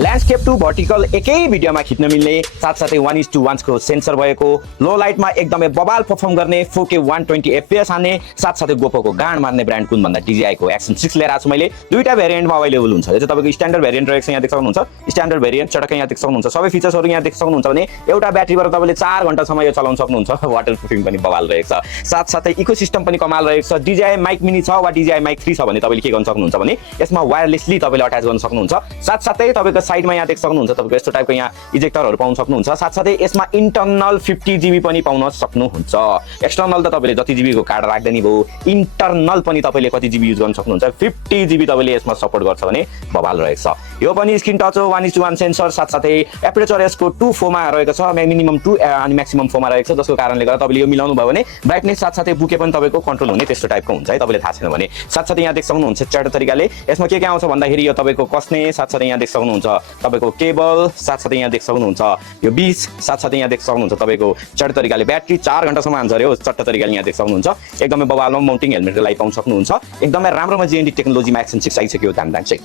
Landscape to vertical एकै भिडियोमा खिच्न मिल्ने साथसाथै 1:1 को सेन्सर भएको लो लाइटमा एकदमै बबाल परफर्म गर्ने 4K 120 FPS हान्ने साथसाथै गोप्रोको गाँड मार्ने ब्रान्ड कुन भन्दा DJI को एक्सन 6 लिएर आएको छु मैले दुईटा भेरिएन्टमा अवेलेबल हुन्छ। यो चाहिँ तपाईको स्ट्यान्डर्ड भेरिएन्ट रहेको छ, यहाँ देख्न सक्नुहुन्छ स्ट्यान्डर्ड भेरिएन्ट चटक्कै यहाँ देख्न सक्नुहुन्छ। सबै फिचर्सहरु यहाँ देख्न सक्नुहुन्छ भने एउटा ब्याट्रीबाट तपाईले 4 घण्टासम्म यो चलाउन सक्नुहुन्छ। वाटर प्रुफिङ पनि बबाल रहेको छ, साथसाथै इकोसिस्टम पनि कमाल रहेको छ। DJI माइक मिनी छ वा DJI माइक 3 छ भने तपाईले के गर्न सक्नुहुन्छ भने यसमा वायरलेसली तपाईले अट्याच गर्न सक्नुहुन्छ। साथसाथै तपाईको साइडमा यहाँ देख्न सक्नुहुन्छ तपाईको यस्तो टाइपको यहाँ इजेक्टरहरु पाउन सक्नुहुन्छ। साथसाथै यसमा इन्टरनल 50 GB पनि पाउन सक्नुहुन्छ। एक्सटर्नल त तपाईले जति GB को कार्ड राख्दै नि भो, इन्टरनल पनि तपाईले कति GB युज गर्न सक्नुहुन्छ। 50 GB तपाईले यसमा सपोर्ट गर्छ भने बबाल रहेको छ। यो पनि स्क्रिन टच हो, 1:1 सेन्सर, साथसाथै एपरेचर यसको 2:4 मा रहेको छ, मिनिमम 2 अनि म्याक्सिमम 4 मा रहेको छ, जसको कारणले गर्दा तपाईले यो मिलाउनु भयो भने ब्राइटनेस साथसाथै बुके पनि तपाईको कन्ट्रोल हुने त्यस्तो टाइपको हुन्छ है, तपाईले थाहा छैन भने। साथसाथै यहाँ देख्न सक्नुहुन्छ चार्ट तरिकाले यसमा के आउँछ भन्दाखेरि यो तपाईको कस्ने, साथसाथै यहाँ देख्न सक्नुहुन्छ तपाईको केबल, साथसाथै यहाँ देख्न सक्नुहुन्छ यो बीच, साथसाथै यहाँ देख्न सक्नुहुन्छ तपाईको चार्ट तरिकाले ब्याट्री 4 घण्टासम्म हान्छ रे हो। चट्ट तरिकाले यहाँ देख्न सक्नुहुन्छ एकदमै बबालमा माउन्टिङ हेलमेट लाइ पाउन सक्नुहुन्छ। एकदमै राम्रोमा JNT टेक्नोलोजीमा एक्सन 6 आइसक्यो, ध्यान चाहिँ।